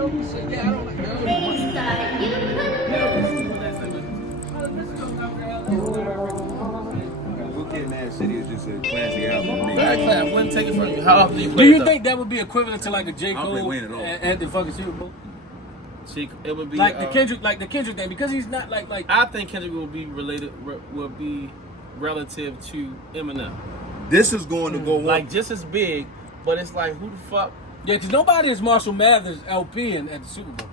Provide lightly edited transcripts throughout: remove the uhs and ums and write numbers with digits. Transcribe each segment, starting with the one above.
Yeah, I don't like that. Bookend Mad City is just a classy album to me. Very class. I wouldn't take it from you. How often do you play Do it, you though? think that would be equivalent to like a J. I don't play Cole Wayne at all. at the fucking Super Bowl? It would be Like the Kendrick thing, because he's not like I think Kendrick will be relative to Eminem. This is going to go on. Like just as big, but it's like who the fuck? yeah, because nobody is Marshall Mathers LP at the Super Bowl.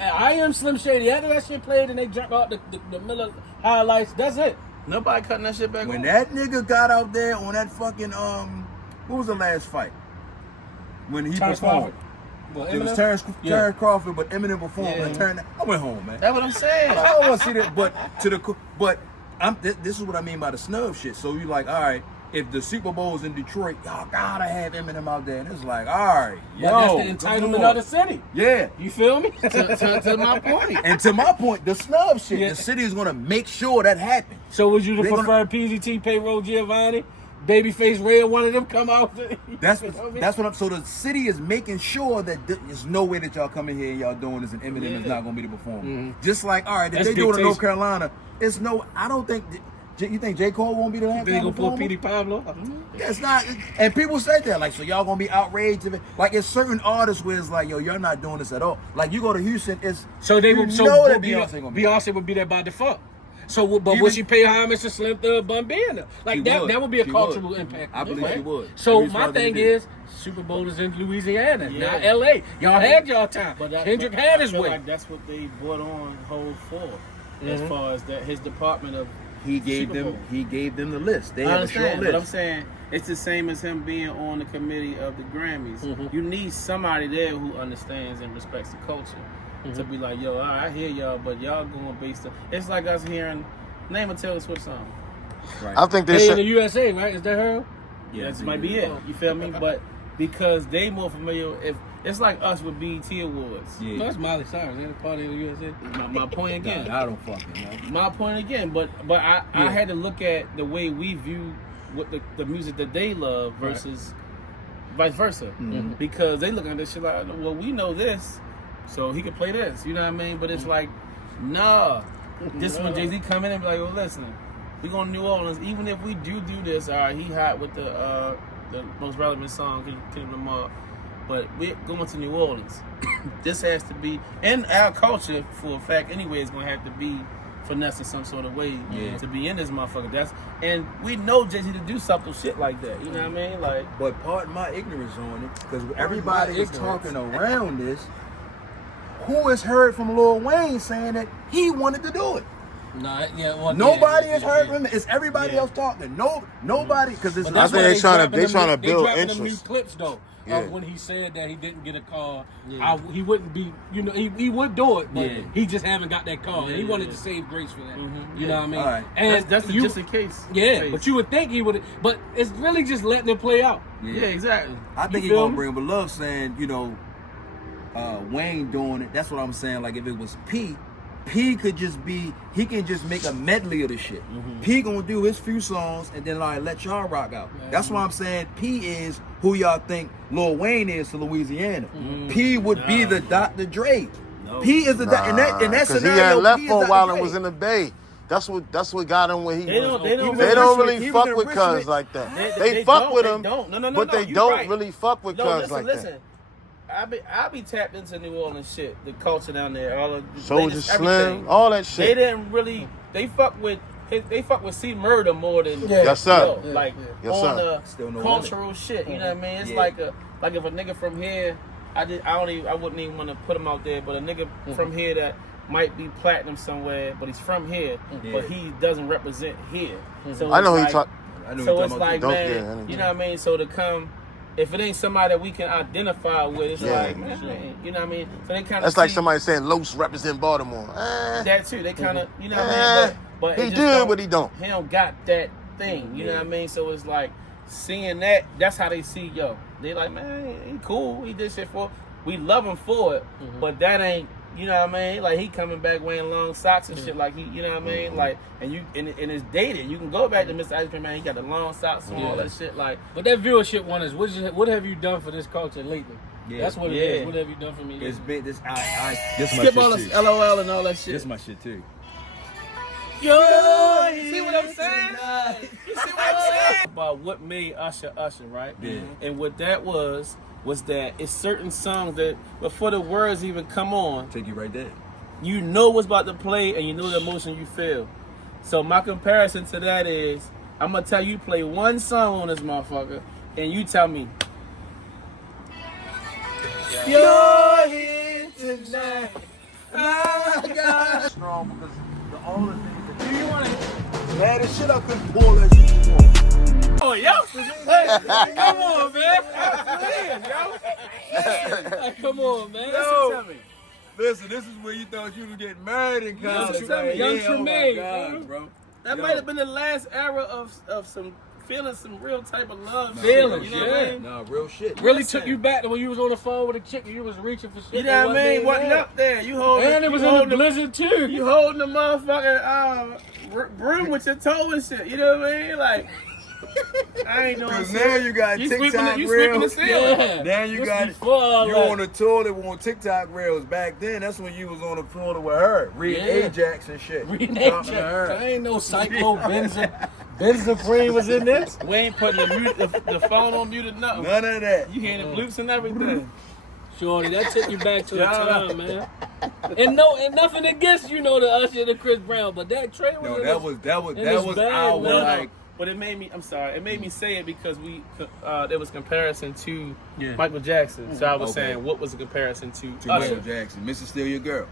I am Slim Shady. After that shit played and they dropped out the Miller highlights, that's it. Nobody cutting that shit back When on. that nigga got out there on that fucking what was the last fight? When he Terrence performed. Crawford. Well, It was Eminem? Terrence Yeah. Crawford, but Eminem performed. Yeah. I went home, man. That's what I'm saying. I don't want to see that, but this is what I mean by the snub shit. So you like, all right, if the Super Bowl's in Detroit, y'all gotta have Eminem out there, and it's like, all right, But yo, that's the entitlement of the city. yeah. You feel me? to my point. And to my point, the snub shit, Yeah. the city is gonna make sure that happens. So would you They prefer PZT, Payroll Giovanni, Babyface Red, one of them come out? That's what I'm. So the city is making sure that there's no way that y'all come in here and y'all doing this, and Eminem is not gonna be the performer. Mm-hmm. Just like, all right, if That's they do it in North dictation. Carolina, it's no. I don't think. You think J. Cole won't be the They gonna pull performer? Petey Pablo? That's not. And people say that, like, so y'all gonna be outraged if it. Like, it's certain artists where it's like, yo, you're not doing this at all. Like, you go to Houston, it's So they you would. So know that Beyonce, gonna be. Beyonce would be there by default. So, but Even- would she pay homage to Slim Thug Bun being there? Like She that? would. That would be a She cultural would. impact. I believe right? she would. So She my probably thing did. is, Super Bowl is in Louisiana, Yeah. not L.A. Y'all had y'all time. But Kendrick had his I feel way. like that's what they brought on hold for, as Mhm. far as that his department of. He gave Super them. Bowl. He gave them the list. They I had a short understand, but I'm list. saying it's the same as him being on the committee of the Grammys. Mhm. You need somebody there who understands and respects the culture to be like, yo, all right, I hear y'all, but y'all going based on. It's like us hearing name a Taylor Swift song. Right. I think they They in the should. USA, right? Is that her? Yeah, that might be it. You feel me? But because they more familiar, if it's like us with BET Awards. Yeah. That's Miley Cyrus. Ain't a part of the USA. My point again. I don't fucking know. My point again, but I had to look at the way we view what the music that they love versus vice versa, Mm-hmm. because they look at this shit like, well, we know this, so he could play this, you know what I mean? But it's like, nah, this is when Jay-Z come in and be like, well, listen, we going to New Orleans, even if we do this, all right, he hot with the most relevant song, Kendrick Lamar. But we're going to New Orleans. This has to be, and our culture, for a fact, anyway, is going to have to be finessed in some sort of way to be in this motherfucker. And we know Jay-Z to do something shit like that. You know what I mean? Like, But pardon my ignorance on it, because everybody is talking around this. Who has heard from Lil Wayne saying that he wanted to do it? Nah, yeah. Well, Nobody yeah, has heard from him. It's everybody else talking. Nobody, because it's. But I that's think why they tryna- dropping they them tryna new- build dropping them new interest. clips though. Yeah. Of when he said that he didn't get a call, Yeah. he wouldn't be. You know, he would do it, but Yeah. he just haven't got that call, and he Yeah, wanted yeah. to save grace for that. Mhm. You know what I mean? All right. And that's the you, just in case. yeah, phase. but you would think he would, but it's really just letting it play out. Yeah, exactly. I think You he's feel gonna me? bring, but Love saying, Wayne doing it. That's what I'm saying. Like if it was P could just be. He can just make a medley of the shit. P gonna do his few songs and then like let y'all rock out. That's why I'm saying P is who y'all think Lil Wayne is to Louisiana. P would be the Dr. Dre. No. P is the in that Because he scenario. had left P is for a Dr. while Dre. and was in the Bay. That's what got him when he. They don't They was in don't Richmond. really He was fuck in with Richmond. cuz like that. They They fuck don't, with they him, don't. No, but they you don't right. really fuck with No, cuz listen, like listen. that. I be tapped into New Orleans shit, the culture down there, all of the Soldier latest Slim, everything. all that They shit. didn't really. They fuck with C Murder more than Yeah. Yes, sir. yo, like Yes, on sir. Still no cultural shit. You know what I mean? It's Yeah. like if a nigga from here, I wouldn't even want to put him out there, but a nigga from here that might be platinum somewhere, but he's from here, but he doesn't represent here. So I know who it's you like, talk. I know So you're it's talking about like, Don't- man, yeah, I know. you know what I mean? So to come, if it ain't somebody that we can identify with, it's Yeah. like, man, you know what I mean? So they kind of That's like somebody saying Los represent Baltimore. that too. They kind of, you know what I mean? But he it just did, don't- but he don't. He don't got that thing. You know what I mean? So it's like seeing that. That's how they see yo. They like, man, he cool. He did shit for. We love him for it, but that ain't. You know what I mean? Like he coming back wearing long socks and shit. Like he, you know what I mean? Like and it's dated. You can go back to Mr. Ice Cream Man. He got the long socks and all that shit. Like But that viewership one is what have you done for this culture lately? Yeah. That's what it Yeah. is. What have you done for me? It's been this. This my Skip all shit this too. LOL and all that shit. This my shit too. Yo, you see what I'm saying? You see what I'm saying? About what made Usher, right? Yeah. And what that was that it's certain songs that before the words even come on, Take you right there. you know what's about to play and you know the emotion you feel. So my comparison to that is, I'm gonna tell you play one song on this motherfucker, and you tell me. You're here tonight. I got Strong because all the things that Do you want to? man, the shit I couldn't pull that shit before. Oh, yo! Hey, come on, man. Hey, come on, man. Yo. Tell me. Listen, this is where you thought you were getting married in college. Young Tremaine. Young oh my Tremaine, God, bro. That Yo. might have been the last era of some feeling some real type of love. Feelings, you know what I mean? Nah, real shit. Really Listen. took you back to when you was on the phone with a chick and you was reaching for shit. You know what I mean? Wasn't up there. You holding. And it was you in the holding blizzard too. You holding the motherfucking broom with your toe and shit. You know what I mean? Like, I ain't know. Because now you got You sweeping TikTok the, you sweeping the reels. ceiling. Yeah. Now you This got before all you that. on the toilet on TikTok reels. Back then, that's when you was on the toilet with her, reading Yeah. Ajax and shit. Reading Talking to that her. I ain't no psycho Benzaphrine was in this. We ain't putting the phone on mute or nothing. None of that. You hearing the bloops and everything. Shorty, that took you back to a Yeah. time, man. And nothing against the Usher and the Chris Brown, but that Trey was. No, in that this- was in this bag, our man. like. But it made me. I'm sorry. It made me say it because there was comparison to Yeah. Michael Jackson. So I was Okay. saying, what was the comparison to To Usher? Michael Jackson, Mrs. Steal Your Girl.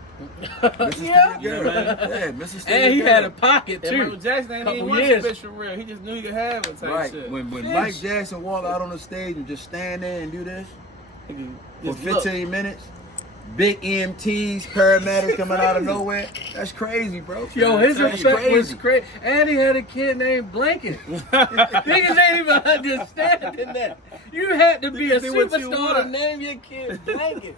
Mrs. Yeah. Steal Your Girl. Yeah, Mrs. Steal And he Your had Girl. a pocket And Michael too. Jackson ain't Couple even want years. that bitch for real. He just knew he could have it type Right. shit. When Yes. Mike Jackson walk out on the stage and just stand there and do this for Just look. 15 minutes, big EMTs, paramedics coming out of nowhere. That's crazy, bro. Yo, his That's effect was crazy. And he had a kid named Blanket. Niggas ain't even understanding that. You had to be a do what you superstar to want. name your kid Blanket.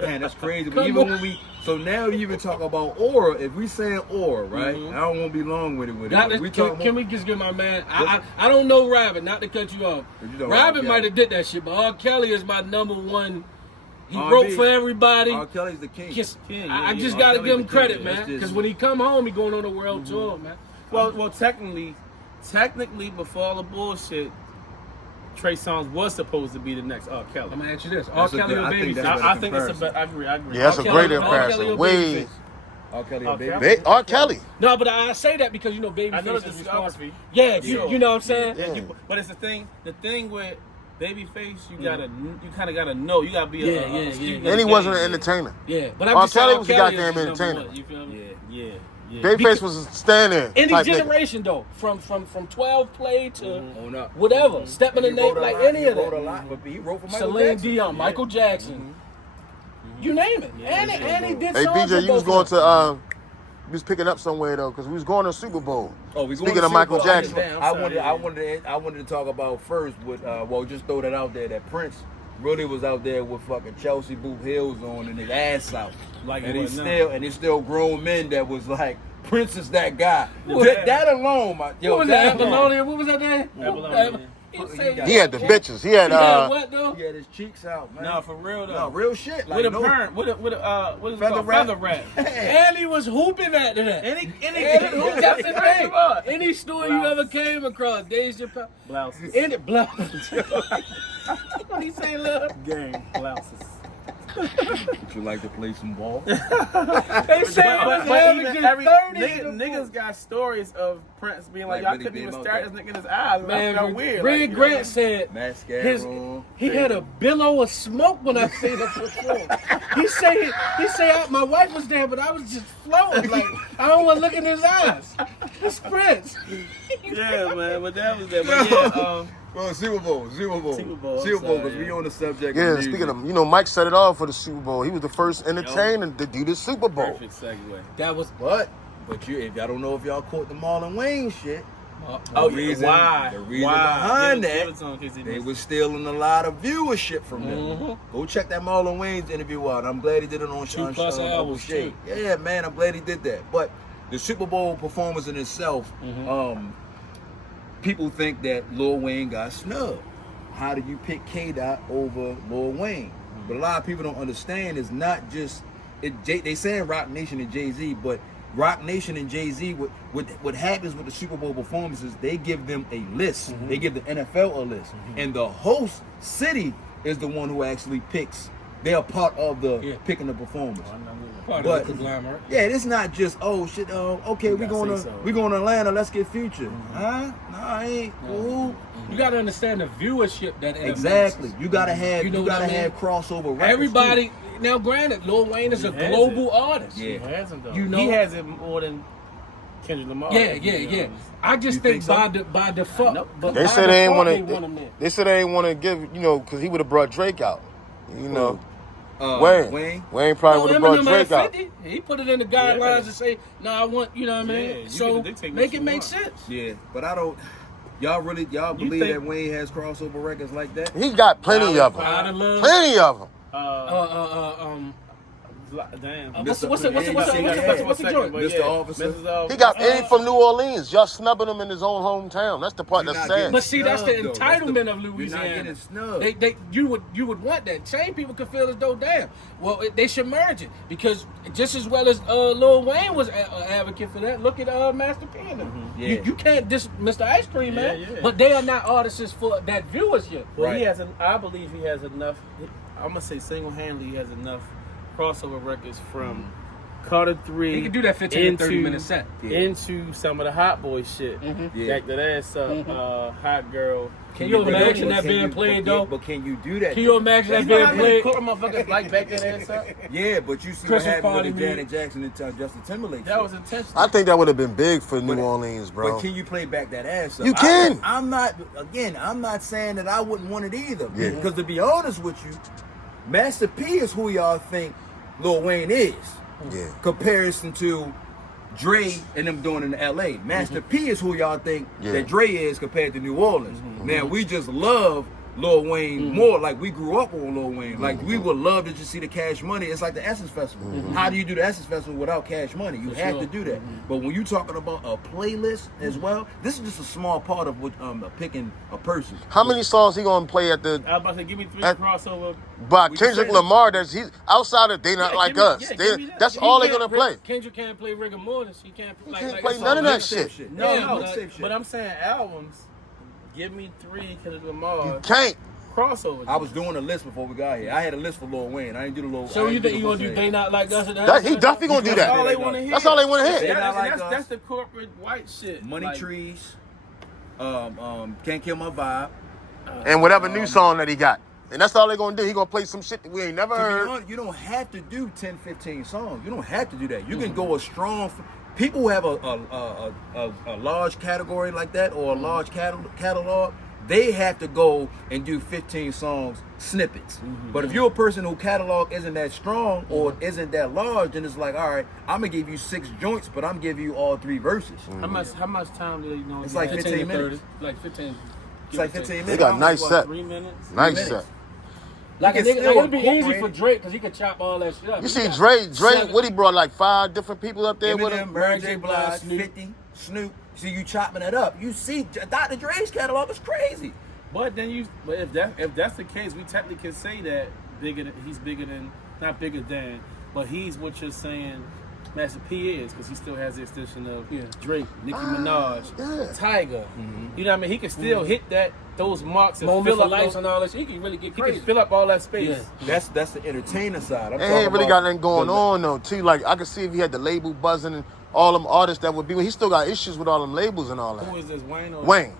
Man, that's crazy. But Come even on. when we, so now you even talk about aura. If we saying aura, right? Mhm. I don't want to be long with it. Not to, we can we just give my man? I don't know Rabbit, not to cut you off. But you know Rabbit R. might Kelly. have did that shit, but R. Kelly is my number one. He R&B. wrote for everybody. R. Kelly's the king. Just, King, I yeah, just R. gotta Kelly's give him the credit, king. man. That's just- Because when he come home, he going on a world tour, man. Well, technically, before all the bullshit, Trey Songz was supposed to be the next R. Kelly. I'm gonna ask you this: R. That's a Kelly good- or I think Babyface? that's I think it's a comparison. I agree. Yeah, that's R. a Kelly- great R. Kelly comparison. or Way Babyface? R. Kelly R. or baby. Kelly. R. Kelly. No, but I say that because you know Babyface I know the is responsible. discography. Yeah, Sure. you know what I'm saying. Yeah. But it's the thing with Babyface, you kind of gotta know. You gotta be Yeah, a student yeah. of And he the wasn't game. an entertainer. Yeah, but I'm R. just saying Kelly R. was a Kelly goddamn is number entertainer. one, you feel me? Yeah. Babyface was a stand there. Any type nigga. generation though, from 12 play to On up. whatever, step in the He name wrote a like lot. any He of wrote a that. lot, but he wrote for Michael Celine Jackson. Dion, Michael Jackson, you name it. And he did Hey, songs BJ, with you was both going of them. to, we was picking up somewhere though, because we was going to Super Bowl. Oh, we Speaking going to of Michael Super Bowl. Jackson. Damn, I'm I sorry, wanted, yeah. I wanted to talk about first with, just throw that out there that Prince really was out there with fucking Chelsea boot heels on and his ass out, Like and it he's was now. still and he's still grown men that was like Prince is that guy. Yeah. That alone, What was that? alone. Apollonia? What was that name? Apollonia, He said- He had the bitches. He had, what though? He had his cheeks out, man. No, for real though. No, real shit. Like, With a no, perm, with a what is it Feather called? wrap. Feather wrap. And he was hooping at that. Any That's the thing. Blouse. Any store you ever came across, Dave Chappelle. Blouses. Any blouses. What he say, love? Gang blouses. Would you like to play some ball? They say it was But averaging even 30 niggas got stories of Prince being like, Like, y'all really couldn't being even out stare there. at this nigga in his eyes. Man, that felt weird. Red like, you know Grant what said Mascara. he had a billow of smoke when I seen him perform. He say my wife was there, but I was just floating. Like, I don't want to look in his eyes. It's Prince. I mean? Yeah, man, but that was that. But yeah, Well, Super Bowl, Super Bowl, because sorry, we on the subject. yeah, of music. speaking of, Mike set it off for the Super Bowl. He was the first entertainer to do the Super Bowl. perfect segue. That was But if y'all don't know if y'all caught the Marlon Wayne shit, Oh, the reason why? behind Give it that, to him, 'cause he they missed was stealing a lot of viewership from them. Mm-hmm. Go check that Marlon Wayne's interview out. I'm glad he did it on 2+ Uncle hours, Shay. Yeah, man, I'm glad he did that. But the Super Bowl performance in itself, Mm-hmm. people think that Lil Wayne got snubbed. how do you pick K-Dot over Lil Wayne? But a lot of people don't understand is not just they saying Rock Nation and Jay-Z, but Rock Nation and Jay-Z, what happens with the Super Bowl performances, they give them a list. They give the NFL a list. And the host city is the one who actually picks. They're part of the picking the performers. Part But of the conglomerate. yeah, it's not just okay, we're going to Atlanta, let's get Future. Huh? No, I ain't. Ooh. You got to understand the viewership that it Exactly. amasses. You gotta have You know what I mean? have crossover records. Everybody. Now, granted, Lil Wayne is a has global it. artist. Yeah. He hasn't though. You know- he has it more than Kendrick Lamar. Yeah. I just You think think so? by default. Nope. But They by said they ain't default, want want him to. there. They said they ain't want to give, because he would have brought Drake out. You know, Wayne. Wayne probably would have brought Eminem Drake had out. 50. He put it in the guidelines to say, "No, I want." You know what I mean? Yeah, you So can dictate what make you it make want. sense. Yeah, but I don't. Y'all believe think- that Wayne has crossover records like that? He got plenty of them. Out of love. Plenty of them. Damn. What's the joint? Mr. Officer. He got any from New Orleans. Y'all snubbing him in his own hometown. That's the part You're that's not sad. But see, that's the Snubbed, though. entitlement of You're not Louisiana. getting snubbed. You would want that. Same people could feel as though, damn. Well, they should merge it because just as well as Lil Wayne was an advocate for that. Look at Master P. and them. Yeah. You can't diss Mr. Ice Cream, man. Yeah. But they are not artists for that viewership. Well, Right. I believe he has enough. I'm gonna say single-handedly, he has enough crossover records from Carter 3. He could do that 15 to 30 minute set. Yeah. Into some of the Hot Boy shit. Yeah. Back that ass up, Hot Girl. Can you But imagine that can being you- played, but though? But can you do that? Can you imagine that You know being how many played? cool motherfuckers like back that ass up? Yeah, but you see Christmas what happened party with the music. Janet Jackson and Justin Timberlake. That shit. was intentional. I think that would have been big for New But- Orleans, bro. But can you play back that ass up? You can. I'm not saying that I wouldn't want it either. Yeah. Because to be honest with you, Master P is who y'all think Lil Wayne is. Yeah. Comparison to Dre and them doing in LA. Master P is who y'all think Yeah. that Dre is compared to New Orleans. Now we just love Lil Wayne more. Like we grew up on Lil Wayne. Like we would love to just see the Cash Money. It's like the Essence Festival. How do you do the Essence Festival without Cash Money? You have to do that. But when you talking about a playlist as well, this is just a small part of what picking a person. How many songs he gonna play at the I was about to say, give me 3 crossover. by We Kendrick say- Lamar? He's outside of They Not Yeah, Like give me- Us. yeah, They- give me that. that's He all they're can't gonna play. Kendrick can't play rigor mortis. He can't He like, can't like, play that's none all of he that can. shit. No, Yeah, no, but- but I'm saying albums. Give me 3 Kendrick Lamar Can't. crossover. I was doing a list before we got here. I had a list for Lil Wayne. I didn't do the Lil. So I you didn't think you the gonna do Lil They Not Like Us? He definitely gonna do That's all that. they want to hear. That's all they want to hear. They not like that's, us. that's the corporate white shit. Money Like, Trees. Can't Kill My Vibe. And whatever new song that he got. And that's all they're gonna do. He gonna play some shit that we ain't never To be heard. honest, you don't have to do 10, 15 songs. You don't have to do that. You can go a strong. People who have a large category like that or a large catalog. They have to go and do 15 songs snippets. But if you're a person who catalog isn't that strong or isn't that large, then it's like, all right, I'm gonna give you 6 joints, but I'm giving you all 3 verses. How much time do they know? It's you like have? 15 to 30, minutes. like 15. It's like 15 minutes. They got nice What, set. 3 minutes? Nice minutes. set. Like You a can nigga, still it'd be easy incorporate- for Drake because he could chop all that shit up. You He see got Drake, seven- what he brought like 5 different people up there with Eminem, him? Mary J. Blige, Snoop. 50, Snoop. See you chopping it up. You see Dr. Dre's catalog is crazy. But then if that's the case, we technically can say that he's bigger than, not bigger than, but he's what you're saying Master P is, because he still has the extension of Drake, Nicki Minaj, yeah. Tiger. You know what I mean? He can still hit those marks and Moment fill for up lights those, and all that shit. He can really get he crazy. can fill up all that space. Yeah. That's the entertainer side. I'm They talking ain't really about got nothing going on though, too. Like I could see if he had the label buzzing and all them artists that would be. He still got issues with all them labels and all Who that. is this, Wayne? Or Wayne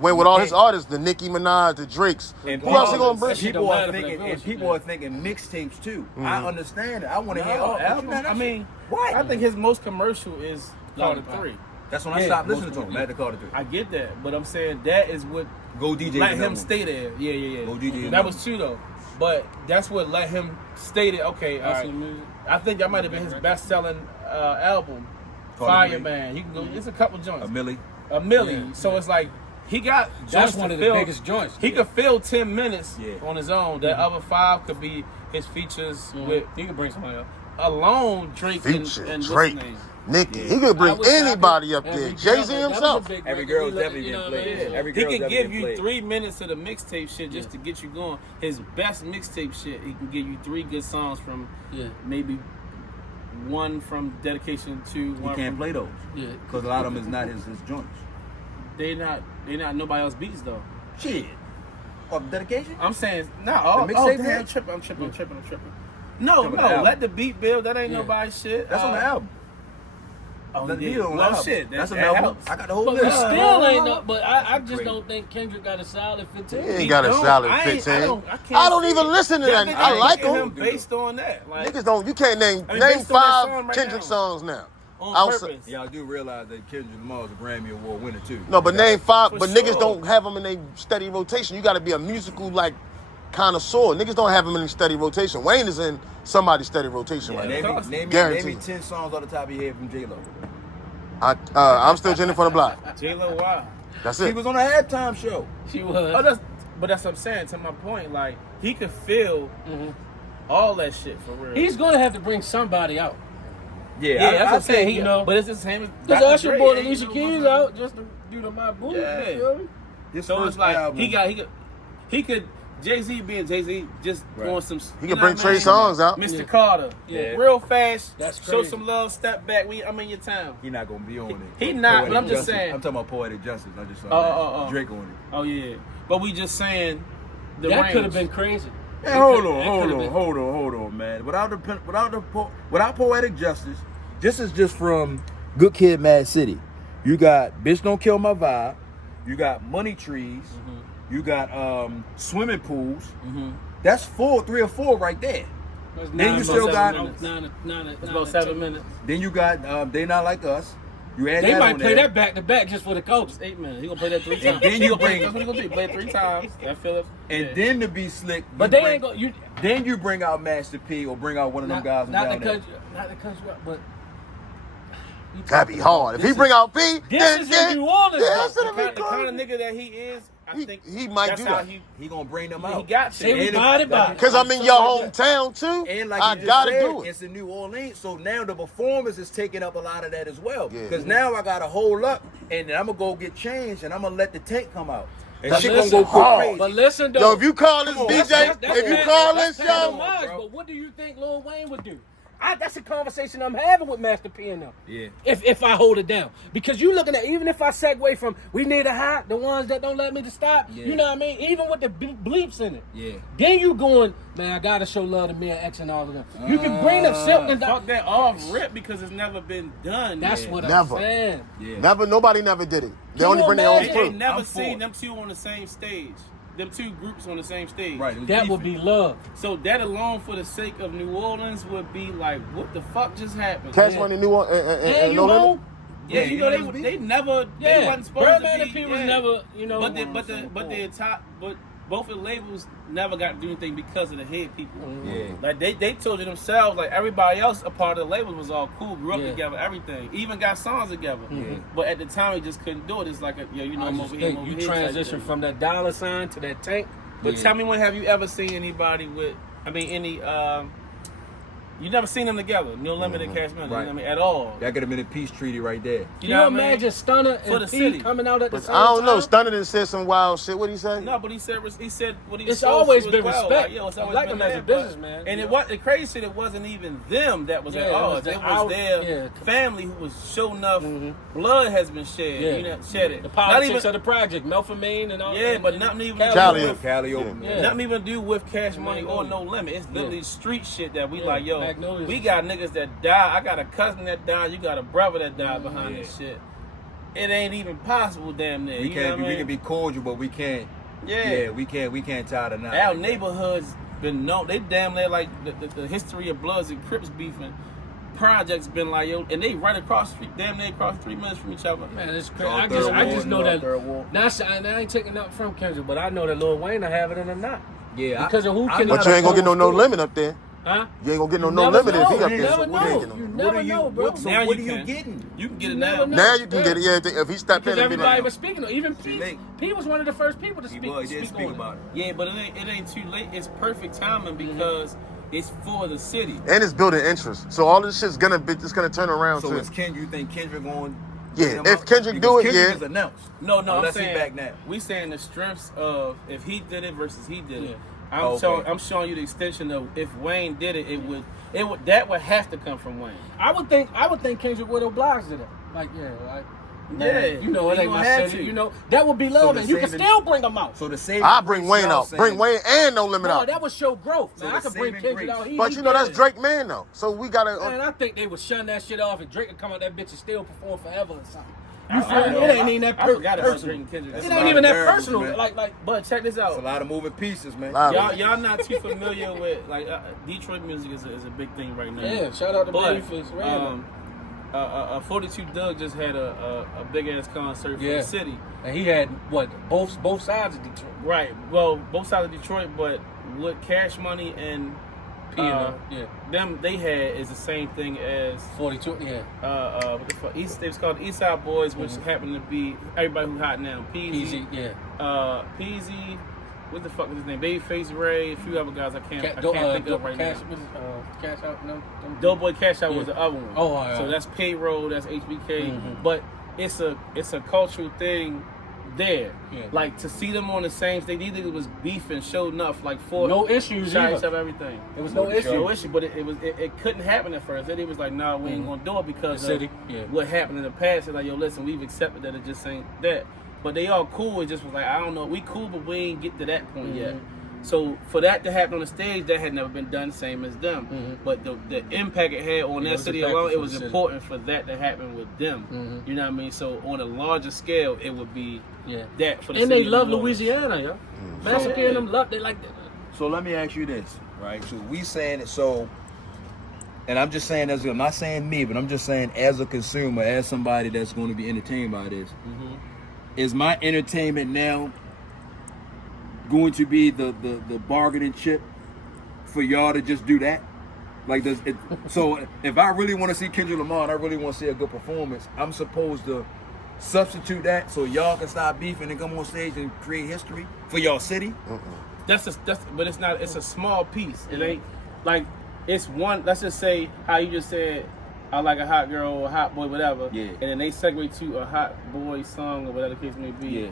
With all his artists, the Nicki Minaj, the Drakes. And Who else he gonna bring? That shit People don't are matter for that thinking, village, people man. are thinking mixtapes too. I understand it. I want to hear No, all album. I mean, what? I think his most commercial is Carter Lollipop. 3. That's when I Yeah, stopped most listening to him. people I had to call it through. I get that, but I'm saying that is what Go DJ. let is him number stay there. Yeah. Go DJ is That was true though, but that's what let him stay there. Okay, all That's right. the music. I think that might have been his best-selling album, Carter Fireman. He can go. It's a couple joints. A Millie. A milli. So it's like he got That's joints one to of the fill. biggest joints. He could fill 10 minutes Yeah. on his own. That other 5 could be his features with He can bring somebody up. alone, Drake Future, and Drake, what's his name? Nicki. Yeah. He could bring I wish I anybody up could- there. every Jay-Z girl, that was a himself. big Every record. girl's We look- definitely you know getting what I mean? played. Every He girl's can definitely give you played. 3 minutes of the mixtape shit just to get you going. His best mixtape shit, he can give you 3 good songs from maybe one from Dedication to He one can't from, play those. Yeah. Because a lot of them is not his joints. They not nobody else beats though. Shit. Of dedication? I'm saying no. The Oh, mixtape damn, hit? I'm tripping. No, Talking about the let the beat build. That ain't Yeah. nobody's shit. That's on the album. Oh, Let the yeah. beat on the Well, album. shit. That's That an album. helps. I got the whole But list. we still ain't no. But I just Great. don't think Kendrick got a solid 15. He ain't He got a don't. solid I ain't- 15. I can't I don't say even it. listen to that. Nigga I ain't like getting him. based on that. Like, Niggas don't. You can't name I mean, name based on that 5 song right Kendrick now. songs now. on Outside- purpose. Yeah, I do realize that Kendrick Lamar is a Grammy Award winner too. No, but name 5. For But niggas sure. don't have them in a steady rotation. You got to be a musical like connoisseur. Niggas don't have them in a steady rotation. Wayne is in somebody's steady rotation right Name now. me, name me Guaranteed. 10 songs off the top of your head from J-Lo. I'm still Jenny for the block. J-Lo, wow. That's He it. was on a halftime show. She was. Oh, that's what I'm saying. To my point, like he could feel all that shit for real. He's gonna have to bring somebody out. yeah, that's what I'm saying. you know, but it's the same as Because Dr. Usher Dre, brought ain't Alicia no Keys motherfucker. out just to do the My Boo. Yeah. You feel me? His So first it's like album, he could Jay-Z being Jay-Z just Right. doing some. He can bring Trey Songz out. Mr. Yeah. Carter, Yeah. real fast. That's Show crazy. some love, step back. I'm in your town. He not gonna be on it. He not, but I'm just Justice. saying. I'm talking about Poetic Justice. I just saw Oh. Drake on it. Oh yeah, but we just saying the That range. could have been crazy. Hey, hold That could've been- on, man. Without Poetic Justice, this is just from Good Kid, Mad City. You got Bitch Don't Kill My Vibe. You got Money Trees. You got Swimming Pools. That's 3 or 4 right there. That's Then you nine still about got- 7 minutes. That's about 7 minutes. Then you got They Not Like Us. You add They that might on play there. that back to back just for the coach. 8 minutes. He gonna play that 3 times. then you bring- That's what he gonna do. Play it 3 times. That Phillips. And Yeah. then to be slick, But you they ain't gonna. Then you bring out Master P or bring out one of them guys from Not down the there. country. Not the country. But That'd be hard. If he bring out P, This is in New Orleans, yeah, though. that's gonna the be kind cool. of nigga that he is, I He- think he might that's do how that. He gonna bring them He out. got say we shit. body by. Because I'm in your hometown too. And like I you just gotta said, do it. it's in New Orleans, so now the performance is taking up a lot of that as well. Yeah. Because now I gotta hold up, and then I'm gonna go get changed, and I'm gonna let the tank come out, and But shit gonna listen, go crazy. but listen though. Yo, if you call this Come on, DJ, that's if you it. call that's this, kind of yo, wise, bro. but what do you think Lil Wayne would do? That's a conversation I'm having with Master P and them. Yeah. If I hold it down, because you looking at, even if I segue from we need a hot, the ones that don't let me to stop, Yeah. you know what I mean? Even with the bleeps in it. Yeah. Then you going, man, I gotta show love to me and X and all of them. You can bring them Silk and Fuck that off rip because it's never been done. That's yet. what Never. I'm saying. Yeah. nobody never did it. They Can only you bring their own imagine? They crew. never I'm seen for them two on the same stage. Them 2 groups on the same stage. Right. It was That would beefing. be love. So that alone, for the sake of New Orleans, would be like, what the fuck just happened? Cash Yeah. Money, New Orleans, And and you No Limit. know, Yeah, you you know know they was they never they yeah, wasn't supposed Birdman to and be. P was yeah. never, you know. But both of the labels never got to do anything because of the head people. Yeah. Like they told you themselves, like everybody else a part of the label was all cool, grew up Yeah. together, everything, even got songs together. But at the time, we just couldn't do it. It's like I I'm just over here, think I'm over you here type transition thing. from that dollar sign to that tank. But Yeah. tell me, when have you ever seen anybody with? I mean, any? You never seen them together, No Limit and Cash Money. You know Right. what I mean, at all. That could have been a peace treaty right there. Can you know what I mean? imagine Stunner For the and P city. coming out at the But same I don't know. time? Stunner done said some wild shit. What he say? No, but he said what he was. It's supposed always to been as well. respect. Like, yo, it's I always like been him as a there, but- businessman, And you it know? was the crazy shit. It wasn't even them that was Yeah, at it odds. was the It was their yeah. family who was sure enough. Blood has been shed. Yeah. You know, shed it. The Not politics even. of the project, Melphamine and all. Yeah, and- but and nothing even. Cali. with- Cali open. Yeah. Nothing even to do with Cash Money or Magnolia. No Limit. It's literally Yeah. street shit that we Yeah, like, yo, Magnolia's we and got niggas that died. I got a cousin that died. You got a brother that died behind this shit. It ain't even possible, damn near. We you know can't. what I We mean? can be cordial, but we can't. Yeah. We can't. We can't tie the knot. Our like that. neighborhoods been known. They damn near like the history of Bloods and Crips beefing. Projects been like, yo, and they right across the street, damn near across 3 minutes from each other. Man, it's crazy. North I just Third know Ward, that. North Third Ward. I ain't taking nothing from Kendrick, but I know that Lil Wayne will have it in a knot. Yeah. Because of who I'm can- not But you ain't gonna get no opposed to it. limit up there. Huh? You ain't gonna get no You no never limit if he know. up You there. never So we know. ain't getting You no. never What are you? know, bro. So Now what you are you can. getting? You can get it You now. never know. Now you can Yeah. get it. Yeah, if he stepped Because in and be everybody like, was speaking. Even Too P. late. P was one of the first people to He speak. was. He did speak speak on about it. Yeah, but it ain't too late. It's perfect timing because It's for the city. And it's building interest. So all this shit's gonna turn around So too. is you think Kendrick going? Yeah, if Kendrick do it, Kendrick yeah. is announced. No, Unless I'm saying he back now. we saying the strengths of if he did it versus he did it. Yeah. I'm showing you the extension of if Wayne did it, it would that would have to come from Wayne. I would think Kendrick would oblige to that. Like, Yeah, you know, it he ain't gonna my have city. to. You know, that would be love, the and you can saving- still bring them out. So the saving I bring grace, Wayne y'all out. saying- Bring Wayne and No Limit No, out. that would show growth. So Man, the I could bring saving Kendrick grace. out. But you know that's good. Drake man though. So we gotta. Man, I think they would shun that shit off, and Drake would come out that bitch and still perform forever or something. I You feel me? know. It ain't even that I forgot about personal. Drake and Kendrick. That's It a ain't lot even of that variables, personal. man. Like, But check this It's a out. lot of moving pieces, man. Y'all not too familiar with like Detroit music is a big thing right now. yeah, shout out to But Babyface. 42 Doug just had a big ass concert for Yeah. the city. And he had both sides of Detroit. Right. Well, both sides of Detroit, but what Cash Money and Yeah. them they had is the same thing as 42. Yeah. what the fuck? It was called East Side Boys, which happened to be everybody who hot now. Peasy, Easy. Yeah. Peasy. What the fuck was his name? Babyface Ray, a few other guys I can't think of right Cash, now. Cash out. No. Doughboy Cash Out was Yeah. the other one. Oh, all right. So that's Payroll, that's HBK, Mhm. but it's a cultural thing there. Yeah. Like to see them on the same stage, either it was beefing, showed enough, like for No issues shot each either. other, everything. There was no No issue. issue, but it couldn't happen at first. Then it was like, nah, we ain't gonna do it because The of city, yeah. what happened in the past. It's like, yo, listen, we've accepted that it just ain't that. But they all cool. It just was like, I don't know, we cool, but we ain't get to that point yet. So for that to happen on the stage, that had never been done, same as them. But the impact it had on Yeah, it that was city impactful alone, for it was the city. important for that to happen with them. You know what I mean? So on a larger scale, it would be that for the And city they of love New Orleans. Louisiana, yo. Massacre and them love. They like that. So let me ask you this, right? So we saying it so, and I'm just saying I'm not saying me, but I'm just saying as a consumer, as somebody that's going to be entertained by this, is my entertainment now going to be the bargaining chip for y'all to just do that? Like, so if I really want to see Kendrick Lamar and I really want to see a good performance, I'm supposed to substitute that so y'all can stop beefing and come on stage and create history for y'all city? But it's not. It's a small piece. It ain't like it's one. Let's just say how you just said, I like a hot girl or a hot boy, whatever. Yeah. And then they segue to a hot boy song or whatever the case may be. Yeah.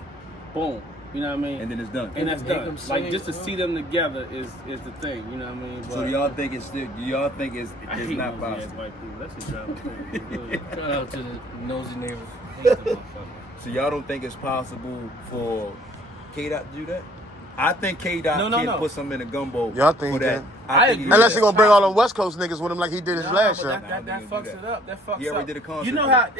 Boom. You know what I mean? And then it's done. And that's Make done. them Like sing, just to huh? see them together is the thing. You know what I mean? So do y'all think it's still? Do y'all think it's I hate not nosy ass possible? white people. That shit drive me crazy. Shout out to the nosy neighbors. I hate them motherfuckers. So y'all don't think it's possible for K-Dot to do that? I think K-Dot No. can put something in a gumbo. Y'all think for he that. can? I think agree. Unless he That's gonna bring all possible. them West Coast niggas with him like he did his No, last but show. that Nah, I think fucks he'll do it that. up. That fucks He already up. did a concert You know for how that.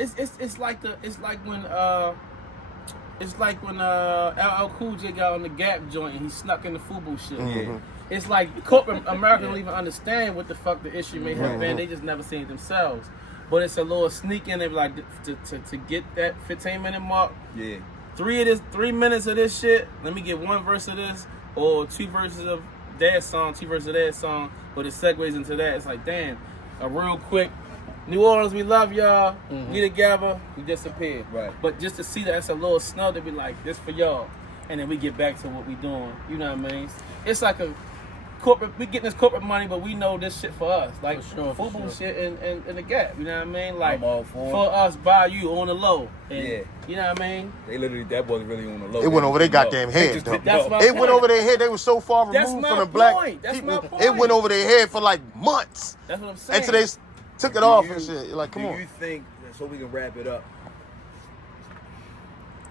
it's like when LL Cool J got on the Gap joint and he snuck in the FUBU shit. Yeah. It's like corporate America don't even understand what the fuck the issue may have been. They just never seen it themselves. But it's a little sneak in there, like to get that 15-minute mark. Yeah. 3 minutes of this shit. Let me get one verse of this or 2 verses of that song, 2 verses of that song. But it segues into that. It's like, damn, a real quick. New Orleans, we love y'all. We together, we disappear. Right. But just to see that, it's a little snug to be like, this for y'all. And then we get back to what we doing. You know what I mean? It's like a corporate, we getting this corporate money, but we know this shit for us. Like, For football sure. shit in the Gap. You know what I mean? Like, I'm all for it. for us, by you, on the low. And, Yeah. You know what I mean? They literally, that wasn't really on the low. It went over their They goddamn they head, just though. did That's the- my It went point. over their head. They were so far That's removed my from the black point. That's people. my point. It went over their head for like months That's what I'm saying. until they took it Do off you- and shit. Like, come do on. you think, so we can wrap it up,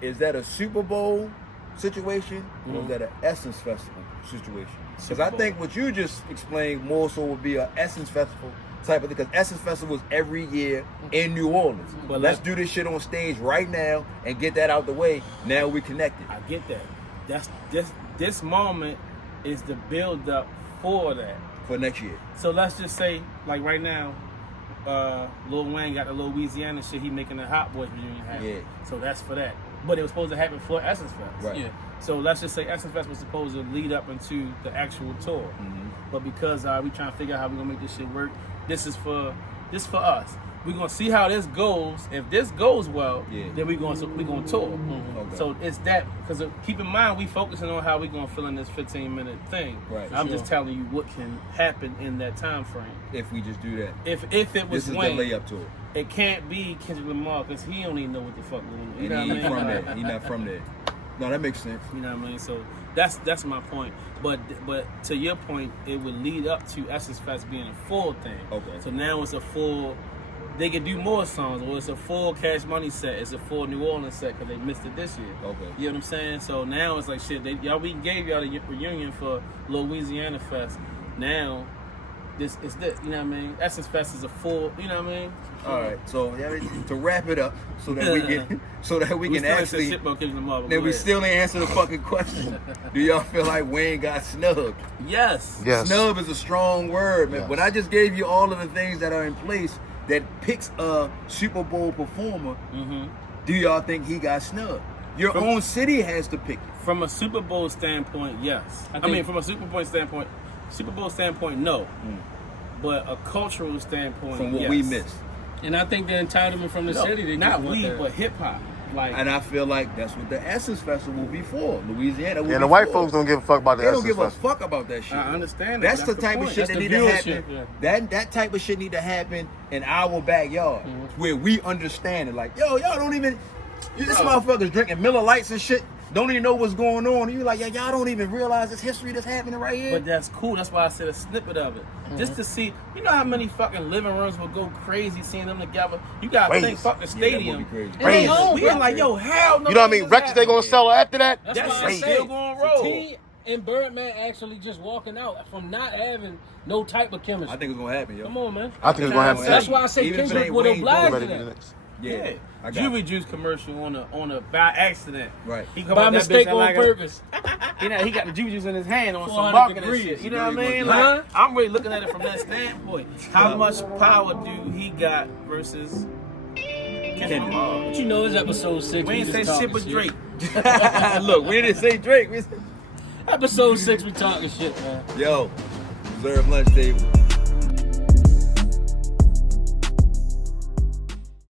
is that a Super Bowl situation or is that an Essence Festival situation? Because Super I Bowl. think what you just explained more so would be an Essence Festival type of thing. Because Essence Festival is every year in New Orleans. But let's like- do this shit on stage right now and get that out the way. Now we connected. I get that. That's this moment is the build up for that. For next year. So let's just say, like right now, Lil Wayne got the Louisiana shit. He making the Hot Boys reunion happen. Yeah. So that's for that. But it was supposed to happen for Essence Fest. Right. Yeah. So let's just say Essence Fest was supposed to lead up into the actual tour. Mm-hmm. But because we trying to figure out how we gonna make this shit work, this is for us. We're gonna see how this goes. If this goes well, then we're gonna tour. Okay. So it's that, because keep in mind we focusing on how we gonna fill in this 15-minute thing. Right. I'm just telling you what can happen in that time frame. If we just do that. If it was This is Wayne, the layup tour. it can't be Kendrick Lamar because he don't even know what the fuck going on. You know And what I he mean? from there. He not from there. No, that makes sense. You know what I mean? So that's my point. But to your point, it would lead up to Essence Fest being a full thing. Okay. So now it's a full. They could do more songs, or it's a full Cash Money set. It's a full New Orleans set because they missed it this year. Okay. You know what I'm saying? So now it's like shit. We gave y'all the reunion for Louisiana Fest. Now this is the, you know what I mean? Essence Fest is a full. You know what I mean? All right. So to wrap it up, so that we can actually. Then we still ain't answer the fucking question. Do y'all feel like Wayne got snubbed? Yes. Yes. Snub is a strong word, man. Yes. But I just gave you all of the things that are in place that picks a Super Bowl performer. Do y'all think he got snubbed? Your own city has to pick it. From a Super Bowl standpoint, yes. I mean, from a Super Bowl standpoint, no. But a cultural standpoint, From what yes. we missed. And I think the entitlement from the No, city. They not just want we, that. but hip hop. Like, And I feel like that's what the Essence Festival will be for. Louisiana will Yeah, be the white for. folks don't give a fuck about the They don't Essence give a Festival. fuck about that shit. I understand that. That's the type of point. shit That's that the need to viewership, happen. yeah. That type of shit need to happen in our backyard, where we understand it. Like, y'all don't even. This motherfuckers drinking Miller Lights and shit. Don't even know what's going on. And you like, y'all don't even realize this history that's happening right here. But that's cool. That's why I said a snippet of it. Just to see, you know how many fucking living rooms would go crazy seeing them together? You gotta Crazy. think fucking Yeah, that stadium. would be crazy. And Crazy. we ain't like, yo, hell no. You know what I mean? Records they gonna sell after that? That's That why I shit say still gonna roll. T and Birdman actually just walking out from not having no type of chemistry. I think it's gonna happen, yo. Come on, man. I think it's gonna happen. That's why I say Even if it Kendrick ain't would Wayne, oblige Ready to for the that. next. Yeah, I got Juvie it. Juice commercial on a by accident. Right. He come By out that mistake bitch on like purpose. You know, he got the Juvie Juice in his hand on some 400 marketing degrees. shit. You know what I Really mean? gonna Like, I'm really looking at it from that standpoint. How much power do he got versus Kendrick Lamar? But you know, it's episode 6. We ain't say just shit talking with Drake. Look, we didn't say Drake. Episode 6, we talking shit, man. Yo, reserve lunch table.